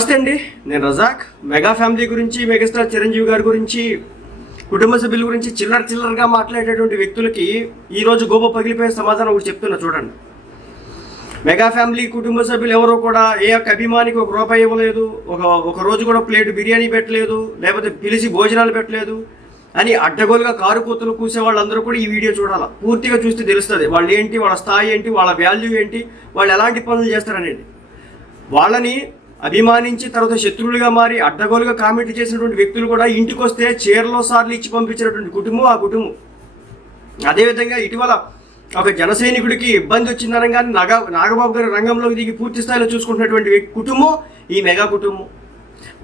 నమస్తే అండి. నేను రజాక్. మెగా ఫ్యామిలీ గురించి మెగాస్టార్ చిరంజీవి గారి గురించి కుటుంబ సభ్యుల గురించి చిల్లర చిల్లరగా మాట్లాడేటువంటి వ్యక్తులకి ఈ రోజు గోప పగిలిపోయే సమాధానం ఒకటి చెప్తున్నా చూడండి. మెగా ఫ్యామిలీ కుటుంబ సభ్యులు ఎవరో కూడా ఏ యొక్క అభిమానికి ఒక రూపాయి ఇవ్వలేదు ఒక ఒక రోజు కూడా ప్లేట్ బిర్యానీ పెట్టలేదు లేకపోతే పిలిచి భోజనాలు పెట్టలేదు అని అడ్డగోలుగా కారు కూతులు కూసే వాళ్ళందరూ కూడా ఈ వీడియో చూడాలి? పూర్తిగా చూస్తే తెలుస్తుంది. వాళ్ళు ఏంటి వాళ్ళ స్థాయి ఏంటి వాళ్ళ వాల్యూ ఏంటి వాళ్ళు ఎలాంటి పనులు చేస్తారనేది. వాళ్ళని అభిమానించి తర్వాత శత్రువులుగా మారి అడ్డగోలుగా కామెంట్ చేసినటువంటి వ్యక్తులు కూడా ఇంటికి వస్తే చీరలో సార్లు ఇచ్చి పంపించినటువంటి కుటుంబం ఆ కుటుంబం. అదేవిధంగా ఇటీవల ఒక జనసైనికుడికి ఇబ్బంది వచ్చిందనగానే నాగ నాగబాబు గారి రంగంలోకి దిగి పూర్తి స్థాయిలో చూసుకుంటున్నటువంటి వ్యక్తి- కుటుంబం ఈ మెగా కుటుంబం.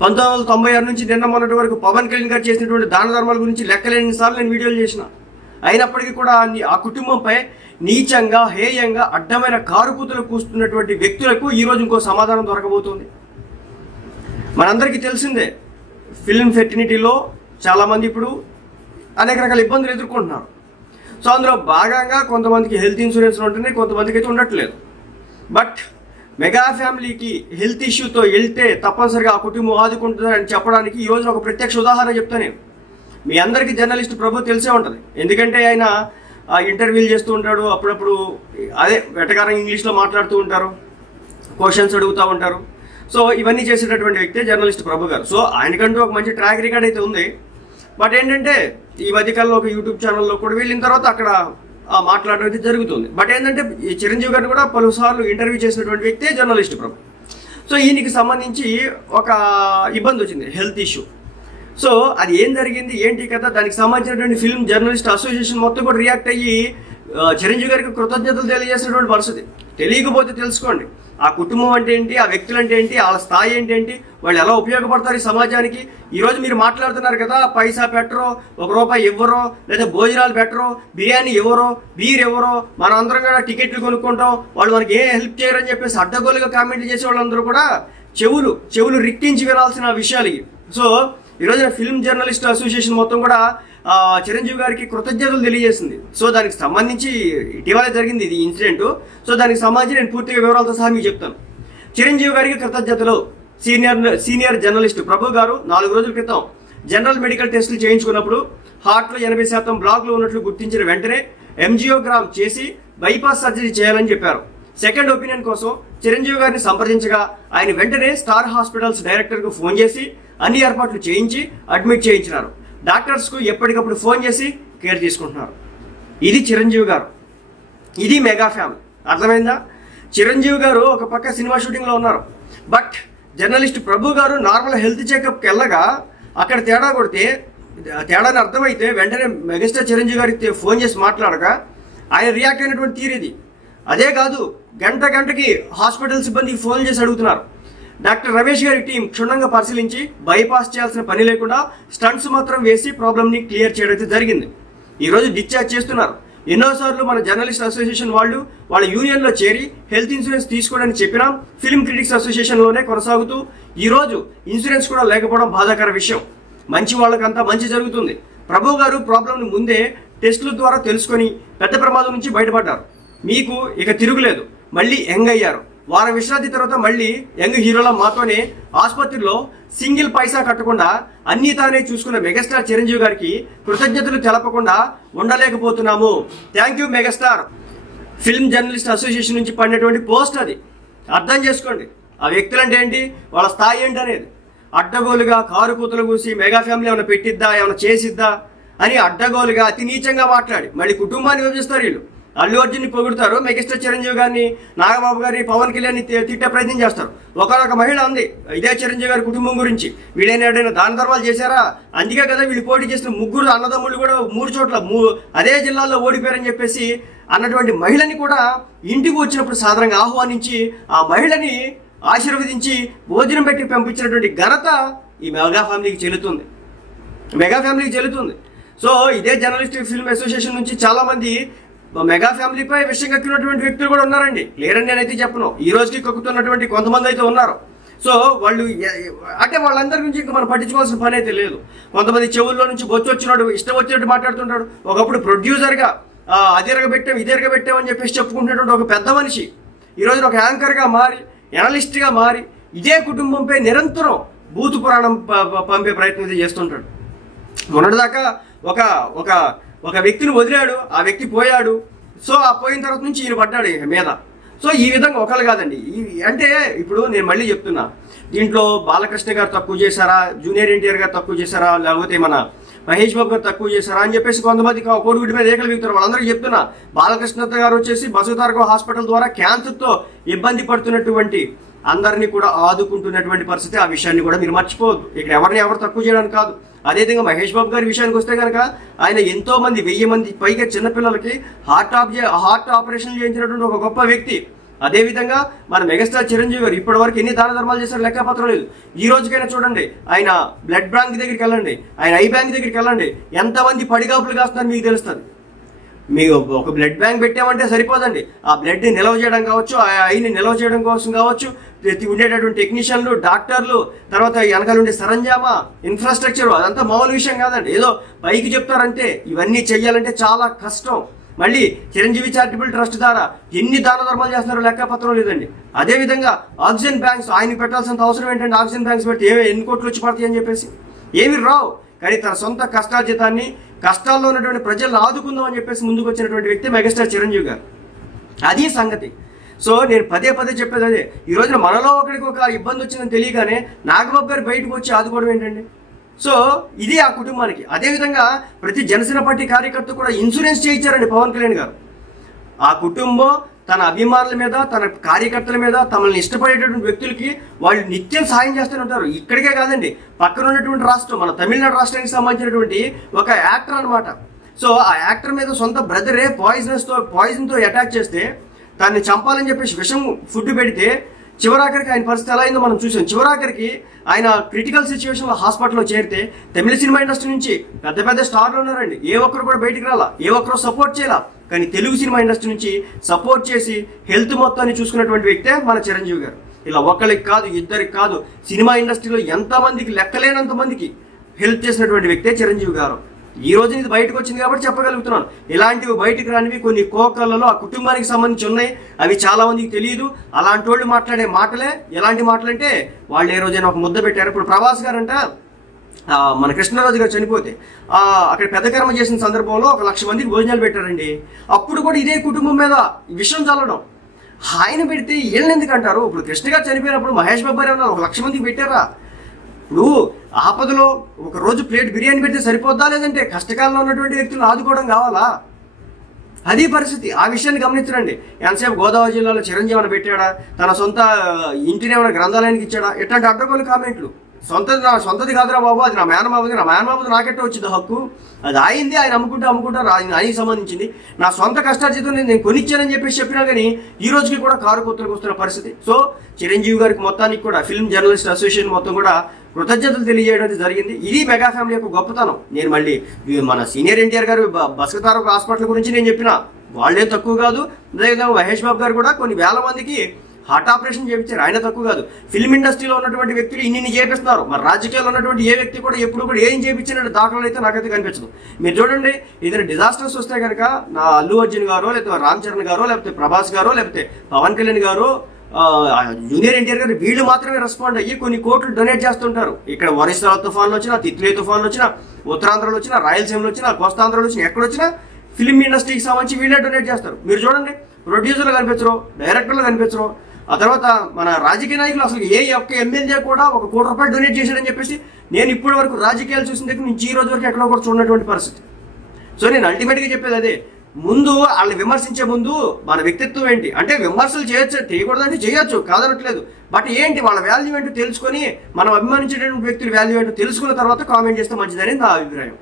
పంతొమ్మిది వందల తొంభై ఆరు నుంచి నిన్న మొన్నటి వరకు పవన్ కళ్యాణ్ గారు చేసినటువంటి దాన ధర్మాల గురించి లెక్కలేని సార్లు నేను వీడియోలు చేసిన. అయినప్పటికీ కూడా ఆ కుటుంబంపై నీచంగా హేయంగా అడ్డమైన కారుకూతలు కూస్తున్నటువంటి వ్యక్తులకు ఈరోజు ఇంకో సమాధానం దొరకబోతోంది. మనందరికీ తెలిసిందే ఫిల్మ్ ఫెర్టినిటీలో చాలామంది ఇప్పుడు అనేక రకాల ఇబ్బందులు ఎదుర్కొంటున్నారు. సో అందులో భాగంగా కొంతమందికి హెల్త్ ఇన్సూరెన్స్ ఉంటుంది కొంతమందికి అయితే ఉండట్లేదు. బట్ మెగా ఫ్యామిలీకి హెల్త్ ఇష్యూతో వెళ్తే తప్పనిసరిగా ఆ కుటుంబం ఆదుకుంటుందని చెప్పడానికి ఈ రోజున ఒక ప్రత్యక్ష ఉదాహరణ చెప్తా నేను. మీ అందరికీ జర్నలిస్ట్ ప్రభు తెలిసే ఉంటుంది. ఎందుకంటే ఆయన ఆ, ఇంటర్వ్యూలు చేస్తూ ఉంటాడు అప్పుడప్పుడు అదే వెటకారం ఇంగ్లీష్లో మాట్లాడుతూ ఉంటారు క్వశ్చన్స్ అడుగుతూ ఉంటారు. సో ఇవన్నీ చేసేటటువంటి వ్యక్తే జర్నలిస్ట్ ప్రభు గారు. సో ఆయనకంటూ ఒక మంచి ట్రాక్ రికార్డ్ అయితే ఉంది. బట్ ఏంటంటే ఈ మధ్యకాలంలో ఒక యూట్యూబ్ ఛానల్లో కూడా వెళ్ళిన తర్వాత అక్కడ మాట్లాడడం అయితే జరుగుతుంది. బట్ ఏంటంటే ఈ చిరంజీవి గారిని కూడా పలుసార్లు ఇంటర్వ్యూ చేసినటువంటి వ్యక్తే జర్నలిస్ట్ ప్రభు. సో ఈయనకి సంబంధించి ఒక ఇబ్బంది వచ్చింది హెల్త్ ఇష్యూ సో అది ఏం జరిగింది ఏంటి కదా దానికి సంబంధించినటువంటి ఫిల్మ్ జర్నలిస్ట్ అసోసియేషన్ మొత్తం కూడా రియాక్ట్ అయ్యి చిరంజీవి గారికి కృతజ్ఞతలు తెలియజేసినటువంటి పరిస్థితి. తెలియకపోతే తెలుసుకోండి. ఆ కుటుంబం అంటే ఏంటి? ఆ వ్యక్తులు అంటే ఏంటి? వాళ్ళ స్థాయి ఏంటి ఏంటి? వాళ్ళు ఎలా ఉపయోగపడతారు ఈ సమాజానికి? ఈరోజు మీరు మాట్లాడుతున్నారు కదా పైసా పెట్టరో ఒక రూపాయి ఇవ్వరో లేదా భోజనాలు పెట్టరో బిర్యానీ ఇవ్వరో బీర్ ఇవ్వరో మనం అందరం కూడా టికెట్లు కొనుక్కుంటాం వాళ్ళు మనకి ఏ హెల్ప్ చేయరని చెప్పేసి అడ్డగోలుగా కామెంట్లు చేసే వాళ్ళందరూ కూడా చెవులు చెవులు రిక్కించి వినాల్సిన విషయాలు సో ఈ రోజున ఫిల్మ్ జర్నలిస్ట్ అసోసియేషన్ మొత్తం కూడా చిరంజీవి గారికి కృతజ్ఞతలు తెలియజేసింది. సో దానికి సంబంధించి ఇటీవల జరిగింది ఇది ఇన్సిడెంట్. సో దానికి సంబంధించి నేను పూర్తిగా వివరాలతో సహా మీకు చెప్తాను. చిరంజీవి గారికి కృతజ్ఞతలు. సీనియర్ సీనియర్ జర్నలిస్ట్ ప్రభు గారు నాలుగు రోజుల క్రితం జనరల్ మెడికల్ టెస్టులు చేయించుకున్నప్పుడు హార్ట్లో ఎనభై శాతం బ్లాక్లు ఉన్నట్లు గుర్తించిన వెంటనే ఎంజియోగ్రామ్ చేసి బైపాస్ సర్జరీ చేయాలని చెప్పారు. సెకండ్ ఒపీనియన్ కోసం చిరంజీవి గారిని సంప్రదించగా ఆయన వెంటనే స్టార్ హాస్పిటల్స్ డైరెక్టర్కు ఫోన్ చేసి అన్ని ఏర్పాట్లు చేయించి అడ్మిట్ చేయించినారు. డాక్టర్స్కు ఎప్పటికప్పుడు ఫోన్ చేసి కేర్ తీసుకుంటున్నారు. ఇది చిరంజీవి గారు. ఇది మెగా ఫ్యామిలీ. అర్థమైందా? చిరంజీవి గారు ఒక పక్క సినిమా షూటింగ్లో ఉన్నారు. బట్ జర్నలిస్ట్ ప్రభు గారు నార్మల్ హెల్త్ చెకప్కి వెళ్ళగా అక్కడ తేడా కొడితే తేడాని అర్థమైతే వెంటనే మెగాస్టార్ చిరంజీవి గారికి ఫోన్ చేసి మాట్లాడగా ఆయన రియాక్ట్ అయినటువంటి తీరు ఇది. అదే కాదు గంట గంటకి హాస్పిటల్ సిబ్బందికి ఫోన్ చేసి అడుగుతున్నారు. డాక్టర్ రమేష్ గారి టీం క్షుణ్ణంగా పరిశీలించి బైపాస్ చేయాల్సిన పని లేకుండా స్టంట్స్ మాత్రం వేసి ప్రాబ్లమ్ని క్లియర్ చేయడం అయితే జరిగింది. ఈరోజు డిశ్చార్జ్ చేస్తున్నారు. ఎన్నోసార్లు మన జర్నలిస్ట్ అసోసియేషన్ వాళ్ళు వాళ్ళ యూనియన్లో చేరి హెల్త్ ఇన్సూరెన్స్ తీసుకోడని చెప్పినా ఫిల్మ్ క్రిటిక్స్ అసోసియేషన్లోనే కొనసాగుతూ ఈరోజు ఇన్సూరెన్స్ కూడా లేకపోవడం బాధాకర విషయం. మంచి వాళ్ళకంతా మంచి జరుగుతుంది. ప్రభు గారు ప్రాబ్లంని ముందే టెస్టుల ద్వారా తెలుసుకొని పెద్ద ప్రమాదం నుంచి బయటపడ్డారు. మీకు ఇక తిరుగులేదు. మళ్ళీ యంగ్ అయ్యారు. వారం విశ్రాంతి తర్వాత మళ్ళీ యంగ్ హీరోల మాతోనే ఆసుపత్రిలో సింగిల్ పైసా కట్టకుండా అన్ని తానే చూసుకున్న మెగాస్టార్ చిరంజీవి గారికి కృతజ్ఞతలు తెలపకుండా ఉండలేకపోతున్నాము. Thank you megastar. Film journalist association నుంచి పడినటువంటి పోస్ట్ అది. అర్థం చేసుకోండి. ఆ వ్యక్తులు అంటే ఏంటి? వాళ్ళ స్థాయి ఏంటి అనేది. అడ్డగోలుగా కారు కూతులు కూసి మెగా ఫ్యామిలీ ఏమైనా పెట్టిద్దా? ఏమైనా చేసిద్దా? అని అడ్డగోలుగా అతి నీచంగా మాట్లాడి మళ్ళీ కుటుంబాన్ని విభజిస్తారు వీళ్ళు. అల్లు అర్జున్ని పొగుడుతారు మెగాస్టార్ చిరంజీవి గారిని నాగబాబు గారి పవన్ కళ్యాణ్ తిట్టే ప్రయత్నం చేస్తారు. ఒకనొక మహిళ ఉంది ఇదే చిరంజీవి గారి కుటుంబం గురించి. వీళ్ళైన ఏదైనా దాన ధర్మాలు చేశారా? అందుకే కదా వీళ్ళు పోటీ చేసిన ముగ్గురు అన్నదమ్ముళ్ళు కూడా మూడు చోట్ల మూ అదే జిల్లాల్లో ఓడిపోయారని చెప్పేసి అన్నటువంటి మహిళని కూడా ఇంటికి వచ్చినప్పుడు సాధారణంగా ఆహ్వానించి ఆ మహిళని ఆశీర్వదించి భోజనం పెట్టి పంపించినటువంటి ఘనత ఈ మెగా ఫ్యామిలీకి చెల్లుతుంది. మెగా ఫ్యామిలీకి చెల్లుతుంది. సో ఇదే జర్నలిస్ట్ ఫిల్మ్ అసోసియేషన్ నుంచి చాలామంది మెగా ఫ్యామిలీపై విషయం కక్కినటువంటి వ్యక్తులు కూడా ఉన్నారండి. లేరని నేనైతే చెప్పను. ఈ రోజుకి కక్కుతున్నటువంటి కొంతమంది అయితే ఉన్నారు. సో వాళ్ళు అంటే వాళ్ళందరి నుంచి ఇంకా మనం పట్టించుకోవాల్సిన పని అయితే లేదు. కొంతమంది చెవుల్లో నుంచి బొచ్చు వచ్చినాడు ఇష్టం వచ్చినట్టు మాట్లాడుతుంటాడు ఒకప్పుడు ప్రొడ్యూసర్గా అది ఎరగబెట్టాం ఇది ఎరగబెట్టాం అని చెప్పేసి చెప్పుకుంటున్నటువంటి ఒక పెద్ద మనిషి. ఈ రోజున ఒక యాంకర్గా మారి ఎనలిస్ట్గా మారి ఇదే కుటుంబంపై నిరంతరం భూతు పురాణం పంపే ప్రయత్నం అయితే చేస్తుంటాడు. మొన్నటిదాకా ఒక ఒక ఒక వ్యక్తిని వదిలాడు ఆ వ్యక్తి పోయాడు. సో ఆ పోయిన తర్వాత నుంచి ఈయన పడ్డాడు మీద. సో ఈ విధంగా ఒకళ్ళు కాదండి. అంటే ఇప్పుడు నేను మళ్ళీ చెప్తున్నా. దీంట్లో బాలకృష్ణ గారు తక్కువ చేశారా? జూనియర్ ఎన్టీఆర్ గారు తక్కువ చేశారా? లేకపోతే మన మహేష్ బాబు గారు తక్కువ చేశారా? అని చెప్పేసి కొంతమంది కోడి గుడి మీద ఏకలు వీగుతారు వాళ్ళందరికీ చెప్తున్నా. బాలకృష్ణ గారు వచ్చేసి బసవతారక హాస్పిటల్ ద్వారా క్యాన్సర్తో ఇబ్బంది పడుతున్నటువంటి అందరినీ కూడా ఆదుకుంటున్నటువంటి పరిస్థితి ఆ విషయాన్ని కూడా మీరు మర్చిపోవద్దు. ఇక్కడ ఎవరిని ఎవరు తక్కువ చేయడానికి కాదు. అదేవిధంగా మహేష్ బాబు గారి విషయానికి వస్తే కనుక ఆయన ఎంతో మంది వెయ్యి మంది పైగా చిన్నపిల్లలకి హార్ట్ ఆప్ హార్ట్ ఆపరేషన్ చేయించినటువంటి ఒక గొప్ప వ్యక్తి. అదేవిధంగా మన మెగాస్టార్ చిరంజీవి గారు ఇప్పటి వరకు ఎన్ని దాన ధర్మాలు చేశారు లెక్కపత్రం లేదు. ఈ రోజుకైనా చూడండి ఆయన బ్లడ్ బ్యాంక్ దగ్గరికి వెళ్ళండి ఆయన ఐ బ్యాంక్ దగ్గరికి వెళ్ళండి. ఎంతమంది పడిగాపులు కాస్తున్నారు మీకు తెలుస్తుంది. మీకు ఒక బ్లడ్ బ్యాంక్ పెట్టామంటే సరిపోదండి. ఆ బ్లడ్ని నిల్వ చేయడం కావచ్చు ఆ ఐని నిల్వ చేయడం కోసం కావచ్చు ప్రతి ఉండేటటువంటి టెక్నీషియన్లు డాక్టర్లు తర్వాత వెనకాల ఉండే సరంజామా ఇన్ఫ్రాస్ట్రక్చర్ అదంతా మామూలు విషయం కాదండి. ఏదో పైకి చెప్తారంటే ఇవన్నీ చెయ్యాలంటే చాలా కష్టం. మళ్ళీ చిరంజీవి చారిటబుల్ ట్రస్ట్ ద్వారా ఎన్ని దాన ధర్మాలు చేస్తున్నారో లెక్కపత్రం లేదండి. అదేవిధంగా ఆక్సిజన్ బ్యాంక్స్ ఆయన పెట్టాల్సిన అవసరం ఏంటంటే ఆక్సిజన్ బ్యాంక్స్ పెడితే ఏమే ఎన్ని కోట్లు వచ్చి పడతాయి అని చెప్పేసి. ఏమి రావు. కానీ తన సొంత కష్టార్జితాన్ని కష్టాల్లో ఉన్నటువంటి ప్రజలను ఆదుకుందాం అని చెప్పేసి ముందుకు వచ్చినటువంటి వ్యక్తి మెగాస్టార్ చిరంజీవి గారు. అది సంగతి. సో నేను పదే పదే చెప్పేది అదే. ఈ రోజున మనలో ఒకరికి ఒక ఇబ్బంది వచ్చిందని తెలియగానే నాగబాబు గారు బయటకు వచ్చి ఆదుకోవడం ఏంటండి? సో ఇది ఆ కుటుంబానికి. అదేవిధంగా ప్రతి జనసేన పార్టీ కార్యకర్త కూడా ఇన్సూరెన్స్ చేయించారండి పవన్ కళ్యాణ్ గారు. ఆ కుటుంబం తన అభిమానుల మీద తన కార్యకర్తల మీద తమల్ని ఇష్టపడేటటువంటి వ్యక్తులకి వాళ్ళు నిత్యం సాయం చేస్తూనే ఉంటారు. ఇక్కడికే కాదండి పక్కన ఉన్నటువంటి రాష్ట్రం మన తమిళనాడు రాష్ట్రానికి సంబంధించినటువంటి ఒక యాక్టర్ అన్నమాట. సో ఆ యాక్టర్ మీద సొంత బ్రదరే పాయిజనస్తో పాయిజన్తో అటాక్ చేస్తే దాన్ని చంపాలని చెప్పేసి విషం ఫుడ్ పెడితే చివరాఖరికి ఆయన పరిస్థితి ఎలా అయిందో మనం చూసాం. చివరాఖరికి ఆయన క్రిటికల్ సిచ్యువేషన్లో హాస్పిటల్లో చేరితే తమిళ సినిమా ఇండస్ట్రీ నుంచి పెద్ద పెద్ద స్టార్లు ఉన్నారండి. ఏ ఒక్కరు కూడా బయటికి రాలా ఏ ఒక్కరు సపోర్ట్ చేయాల. కానీ తెలుగు సినిమా ఇండస్ట్రీ నుంచి సపోర్ట్ చేసి హెల్త్ మొత్తాన్ని చూసుకున్నటువంటి వ్యక్తే మన చిరంజీవి గారు. ఇలా ఒకరికి కాదు ఇద్దరికి కాదు సినిమా ఇండస్ట్రీలో ఎంతమందికి లెక్కలేనంత మందికి హెల్ప్ చేసినటువంటి వ్యక్తే చిరంజీవి గారు. ఈ రోజు ఇది బయటకు వచ్చింది కాబట్టి చెప్పగలుగుతున్నాను. ఇలాంటివి బయటకు రానివి కొన్ని కోకళ్ళలో ఆ కుటుంబానికి సంబంధించి ఉన్నాయి. అవి చాలా మందికి తెలియదు. అలాంటి వాళ్ళు మాట్లాడే మాటలే ఎలాంటి మాటలు అంటే వాళ్ళు ఏ రోజైనా ఒక ముద్ద పెట్టారు. ఇప్పుడు ప్రభాస్ గారంట మన కృష్ణరాజు గారు చనిపోతే అక్కడ పెద్ద కర్మ చేసిన సందర్భంలో ఒక లక్ష మందికి భోజనాలు పెట్టారండి. అప్పుడు కూడా ఇదే కుటుంబం మీద విషయం చల్లడం. ఆయన పెడితే వీళ్ళని ఎందుకు అంటారు? ఇప్పుడు కృష్ణ గారు చనిపోయినప్పుడు మహేష్ బాబు గారు ఒక లక్ష మందికి పెట్టారా? ఇప్పుడు ఆపదలో ఒక రోజు ప్లేట్ బిర్యానీ పెడితే సరిపోద్దా లేదంటే కష్టకాలంలో ఉన్నటువంటి వ్యక్తులను ఆదుకోవడం కావాలా? అది పరిస్థితి. ఆ విషయాన్ని గమనించరండి ఎంతసేపు గోదావరి జిల్లాలో చిరంజీవి అని పెట్టాడా? తన సొంత ఇంటిని ఏమైనా గ్రంథాలయానికి ఇచ్చాడా? ఇట్లాంటి అడ్డగోలు కామెంట్లు? సొంతది నా సొంతది కాదురా బాబు అది నా మేనమామది నా మేనమాబుది నాకెట్ట వచ్చింది హక్కు? అది ఆయింది ఆయన అమ్ముకుంటా అమ్ముకుంటా ఆయనకి సంబంధించింది. నా సొంత కష్టార్జితం నేను నేను కొనిచ్చానని చెప్పేసి చెప్పినా కానీ ఈ రోజుకి కూడా కారు కొత్తలకు వస్తున్న పరిస్థితి. సో చిరంజీవి గారికి మొత్తానికి కూడా ఫిల్మ్ జర్నలిస్ట్ అసోసియేషన్ మొత్తం కూడా కృతజ్ఞతలు తెలియజేయడం జరిగింది. ఇది మెగా ఫ్యామిలీ యొక్క గొప్పతనం. నేను మళ్ళీ మన సీనియర్ ఎన్టీఆర్ గారు బ- హాస్పిటల్ గురించి నేను చెప్పిన. వాళ్ళే తక్కువ కాదు. అదేవిధంగా మహేష్ బాబు గారు కూడా కొన్ని వేల మందికి హార్ట్ ఆపరేషన్ చేయించారు. ఆయన తక్కువ కాదు. ఫిల్మ్ ఇండస్ట్రీలో ఉన్నటువంటి వ్యక్తులు ఇన్ని చేపిస్తున్నారు. మరి రాజకీయాల్లో ఉన్నటువంటి ఏ వ్యక్తి కూడా ఎప్పుడు కూడా ఏం చేయించినట్టు దాఖలు అయితే నాకైతే కనిపించదు. మీరు చూడండి ఏదైనా డిజాస్టర్స్ వస్తే కనుక నా అల్లు అర్జున్ గారో లేకపోతే రామ్ చరణ్ గారో లేకపోతే ప్రభాస్ గారో లేకపోతే పవన్ కళ్యాణ్ గారో జూనియర్ ఎన్టీఆర్ గారు వీళ్ళు మాత్రమే రెస్పాండ్ అయ్యి కొన్ని కోట్లు డొనేట్ చేస్తుంటారు. ఇక్కడ ఒరిస్సా తుఫాన్లు వచ్చినా తిత్లీ తుఫాన్లు వచ్చినా ఉత్తరాంధ్రలో వచ్చినా రాయలసీమలో వచ్చినా కోస్తాంధ్రలో వచ్చినా ఎక్కడ వచ్చినా ఫిల్మ్ ఇండస్ట్రీకి సంబంధించి వీళ్ళే డొనేట్ చేస్తారు. మీరు చూడండి ప్రొడ్యూసర్లు కనిపించరు డైరెక్టర్లు కనిపించరు. ఆ తర్వాత మన రాజకీయ నాయకులు అసలు ఏ ఒక్క ఎమ్మెల్యే కూడా ఒక కోటి రూపాయలు డొనేట్ చేశాడని చెప్పేసి నేను ఇప్పటి వరకు రాజకీయాలు చూసిన దగ్గర నుంచి ఈ రోజు వరకు ఎక్కడో కూడా చూడనటువంటి పరిస్థితి. సో నేను అల్టిమేట్గా చెప్పేది అదే. ముందు వాళ్ళని విమర్శించే ముందు మన వ్యక్తిత్వం ఏంటి? అంటే విమర్శలు చేయొచ్చు? చేయకూడదంటే చేయొచ్చు కాదనట్లేదు. బట్ ఏంటి? వాళ్ళ వాల్యూ ఏంటో తెలుసుకొని మనం అభిమానించేటువంటి వ్యక్తుల వాల్యూ ఏంటో తెలుసుకున్న తర్వాత కామెంట్ చేస్తే మంచిదని నా అభిప్రాయం.